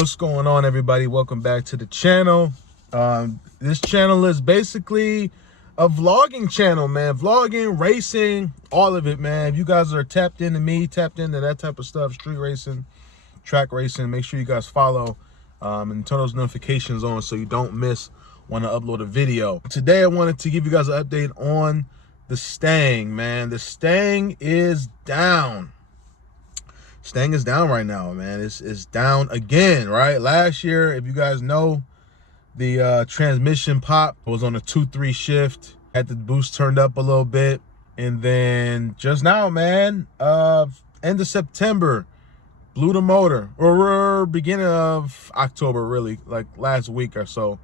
What's going on, everybody? Welcome back to the channel. This channel is basically a vlogging channel, man. Vlogging, racing, all of it, man. If you guys are tapped into me, tapped into that type of stuff, street racing, track racing, make sure you guys follow and turn those notifications on so you don't miss when I upload a video. Today I wanted to give you guys an update on the Stang, man. The Stang is down. Stang is down right now, man. It's down again, right? Last year, if you guys know, the transmission pop was on a 2-3 shift. Had the boost turned up a little bit. And then just now, man, end of September, blew the motor. Or beginning of October, really, like last week or so.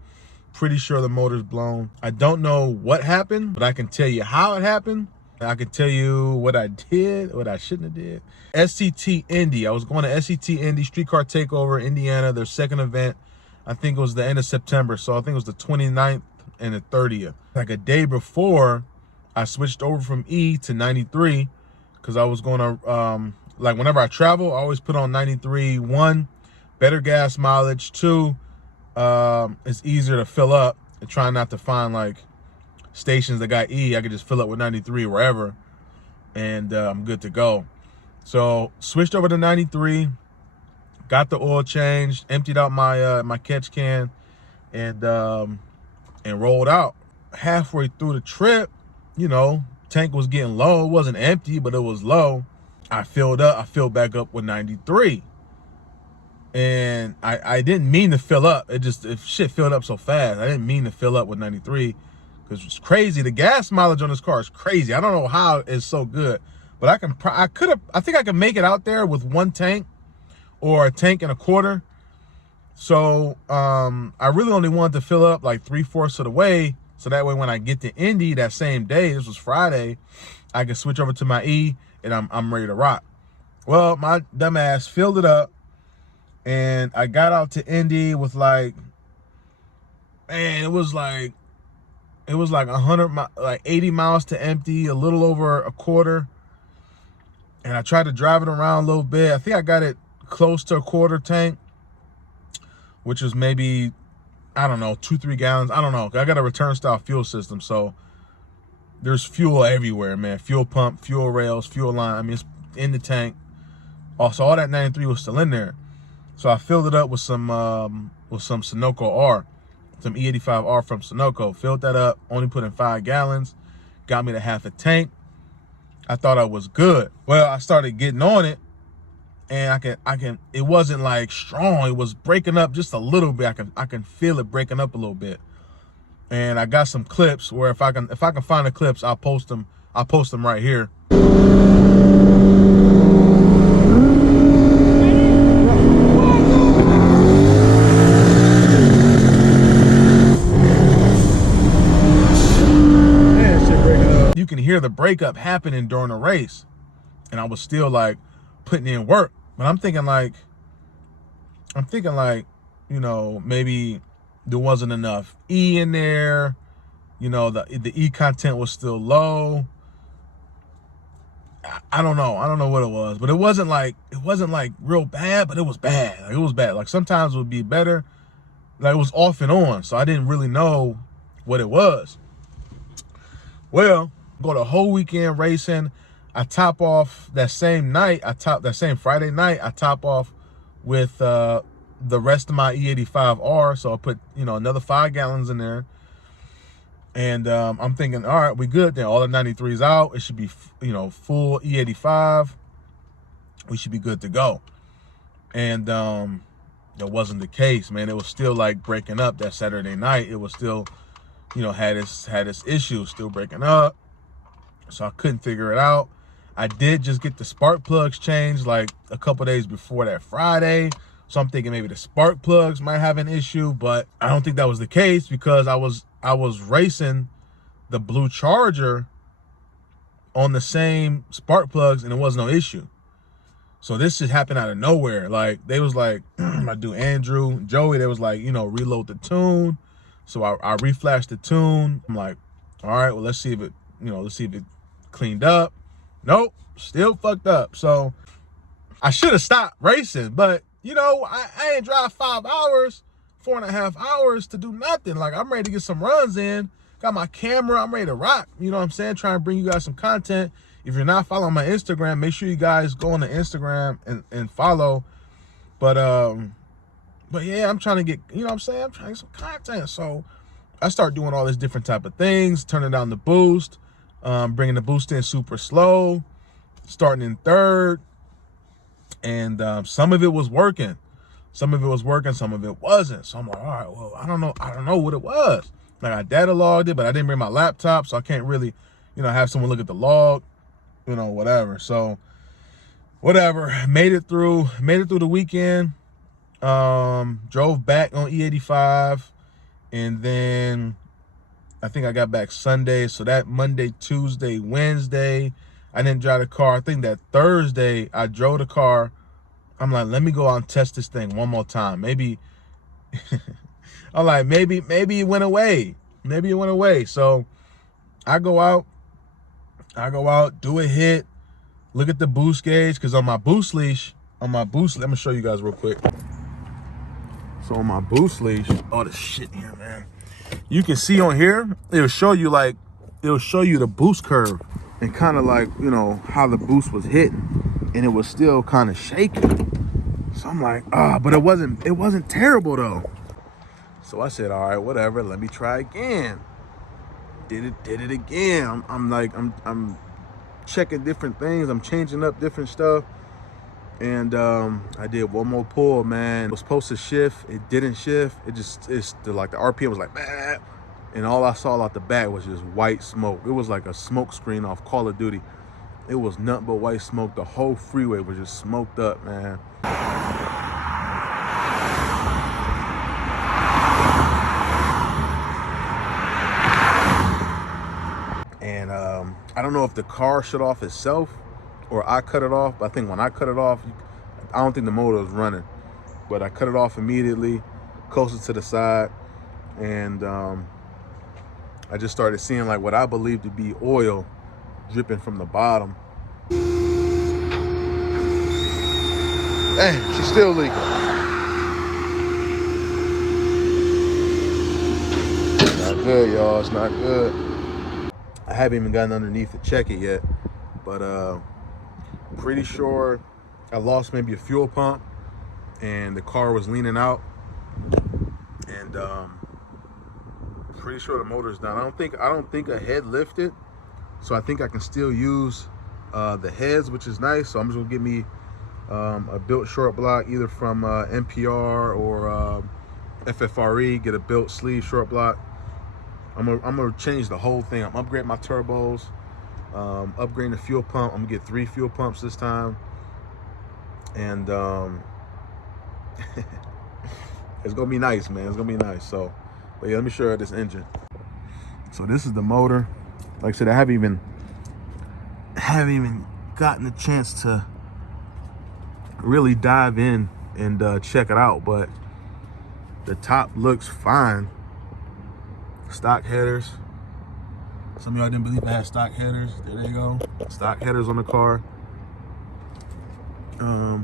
Pretty sure the motor's blown. I don't know what happened, but I can tell you how it happened. I can tell you what I did, what I shouldn't have did. SCT Indy. I was going to SCT Indy, Streetcar Takeover, Indiana, their second event. I think it was the end of September. So I think it was the 29th and the 30th. Like a day before, I switched over from E to 93 because I was going to, like whenever I travel, I always put on 93. One, better gas mileage. Two, it's easier to fill up and try not to find like stations that got E. I could just fill up with 93 wherever, and I'm good to go. So switched over to 93, got the oil changed, emptied out my my catch can, and rolled out. Halfway through the trip, you know, tank was getting low. It wasn't empty, but it was low. I filled up. I filled back up with 93. And I didn't mean to fill up. If shit filled up so fast, I didn't mean to fill up with 93 because it's crazy. The gas mileage on this car is crazy. I don't know how it's so good, but I think I can make it out there with one tank or a tank and a quarter. So I really only wanted to fill up like 3/4 of the way, so that way when I get to Indy that same day, this was Friday, I can switch over to my E and I'm ready to rock. Well, my dumb ass filled it up. And I got out to Indy with like, man, it was like 80 miles to empty, a little over a quarter. And I tried to drive it around a little bit. I think I got it close to a quarter tank, which was maybe, I don't know, 2-3 gallons. I don't know. I got a return style fuel system. So there's fuel everywhere, man. Fuel pump, fuel rails, fuel line. I mean, it's in the tank. Also, all that 93 was still in there. So I filled it up with some Sunoco R, some E85R from Sunoco. Filled that up, only put in 5 gallons, got me to half a tank. I thought I was good. Well, I started getting on it, and it wasn't like strong. It was breaking up just a little bit. I can feel it breaking up a little bit. And I got some clips where if I can find the clips, I'll post them. I'll post them right here. You can hear the breakup happening during the race, and I was still like putting in work. But I'm thinking like, you know, maybe there wasn't enough E in there. You know, the E content was still low. I don't know. I don't know what it was, but it wasn't like real bad, but it was bad. Like, it was bad. Like sometimes it would be better. Like it was off and on, so I didn't really know what it was. Well, go the whole weekend racing. I top off that same night. That same Friday night. I top off with the rest of my E85R. So I put, you know, another 5 gallons in there. And I'm thinking, all right, we good then. All the 93s out. It should be, you know, full E85. We should be good to go. And that wasn't the case, man. It was still like breaking up that Saturday night. It was still, you know, had its issues, still breaking up. So I couldn't figure it out. I did just get the spark plugs changed like a couple days before that Friday. So I'm thinking maybe the spark plugs might have an issue, but I don't think that was the case because I was racing the blue Charger on the same spark plugs and it was no issue. So this just happened out of nowhere. Like they was like, my dude Andrew, Joey, they was like, you know, reload the tune. So I reflashed the tune. I'm like, all right, well, let's see if it cleaned up. Nope, still fucked up. So I should have stopped racing, but you know, I ain't drive 5 hours, 4.5 hours to do nothing. Like, I'm ready to get some runs in. Got my camera, I'm ready to rock. You know what I'm saying? Trying to bring you guys some content. If you're not following my Instagram, make sure you guys go on the Instagram and follow. But yeah, I'm trying to get, you know what I'm saying? I'm trying to get some content. So I start doing all these different type of things, turning down the boost, bringing the boost in super slow, starting in third. And some of it was working. Some of it was working, some of it wasn't. So I'm like, all right, well, I don't know what it was. Like, I data logged it, but I didn't bring my laptop, so I can't really, you know, have someone look at the log, you know, whatever. So whatever, made it through the weekend. Drove back on E85, and then I think I got back Sunday. So that Monday, Tuesday, Wednesday, I didn't drive the car. I think that Thursday I drove the car. I'm like, let me go out and test this thing one more time. Maybe I'm like, maybe it went away. Maybe it went away. So I go out, do a hit, look at the boost gauge, because on my boost leash, let me show you guys real quick. So on my boost leash, all this shit here, man. You can see on here, it'll show you the boost curve and kind of like, you know, how the boost was hitting, and it was still kind of shaking. So I'm like, but it wasn't terrible though. So I said, all right, whatever, let me try again. Did it again. I'm checking different things. I'm changing up different stuff. And I did one more pull, man. It was supposed to shift. It didn't shift. Like the RPM was like, bah! And all I saw out the back was just white smoke. It was like a smoke screen off Call of Duty. It was nothing but white smoke. The whole freeway was just smoked up, man. And I don't know if the car shut off itself or I cut it off, but I think when I cut it off, I don't think the motor was running, but I cut it off immediately, closer to the side, and I just started seeing like what I believe to be oil dripping from the bottom. Damn, she's still leaking. Not good, y'all, it's not good. I haven't even gotten underneath to check it yet, but pretty sure I lost maybe a fuel pump and the car was leaning out, and pretty sure the motor's down. I don't think a head lifted, so I think I can still use the heads, which is nice. So I'm just gonna get me a built short block, either from NPR or FFRE, get a built sleeve short block. I'm gonna change the whole thing. I'm upgrading my turbos, upgrading the fuel pump. I'm gonna get 3 fuel pumps this time, and it's gonna be nice, man. It's gonna be nice. So, but yeah, let me show you this engine. So this is the motor. Like I said, I haven't even gotten a chance to really dive in and check it out, but the top looks fine. Stock headers. Some of y'all didn't believe I had stock headers. There they go. Stock headers on the car. I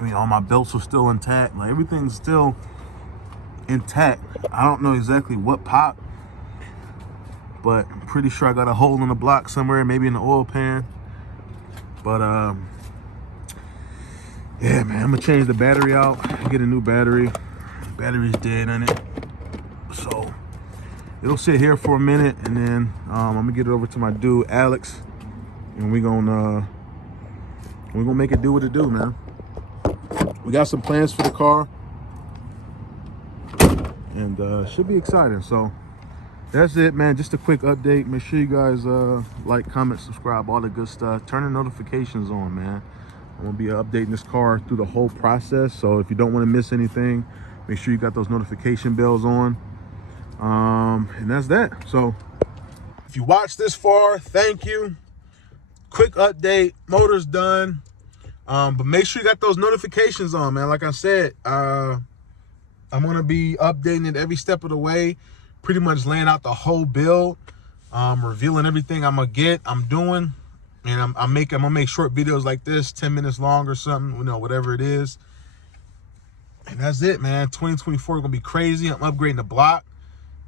mean, all my belts are still intact. Like, everything's still intact. I don't know exactly what popped, but I'm pretty sure I got a hole in the block somewhere, maybe in the oil pan. But yeah, man, I'm gonna change the battery out, get a new battery. Battery's dead on it, so it'll sit here for a minute, and then I'm gonna get it over to my dude Alex, and we're gonna make it do what it do, man. We got some plans for the car, and should be exciting. So that's it, man. Just a quick update. Make sure you guys like, comment, subscribe, all the good stuff. Turn the notifications on, man. I'm gonna be updating this car through the whole process, so if you don't want to miss anything, make sure you got those notification bells on. And that's that. So if you watched this far, thank you. Quick update, motor's done. But make sure you got those notifications on, man. Like I said, I'm gonna be updating it every step of the way, pretty much laying out the whole build, revealing everything I'm doing. And I'm gonna make short videos like this, 10 minutes long or something, you know, whatever it is. And that's it, man. 2024 gonna be crazy. I'm upgrading the block,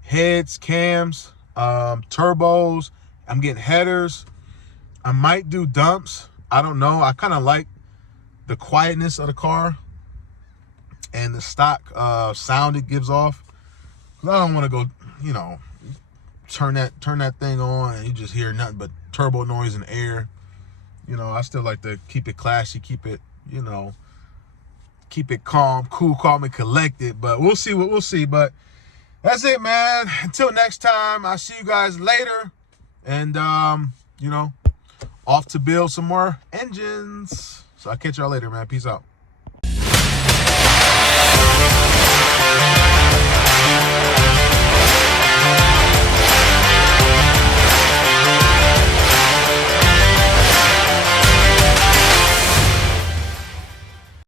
heads, cams, turbos. I'm getting headers. I might do dumps. I don't know. I kind of like the quietness of the car and the stock sound it gives off. I don't want to go, you know, turn that thing on and you just hear nothing but turbo noise and air. You know, I still like to keep it classy, keep it, you know, keep it calm, cool, calm, and collected. But we'll see what we'll see. But that's it, man. Until next time, I'll see you guys later. And, you know, off to build some more engines. So I'll catch y'all later, man. Peace out.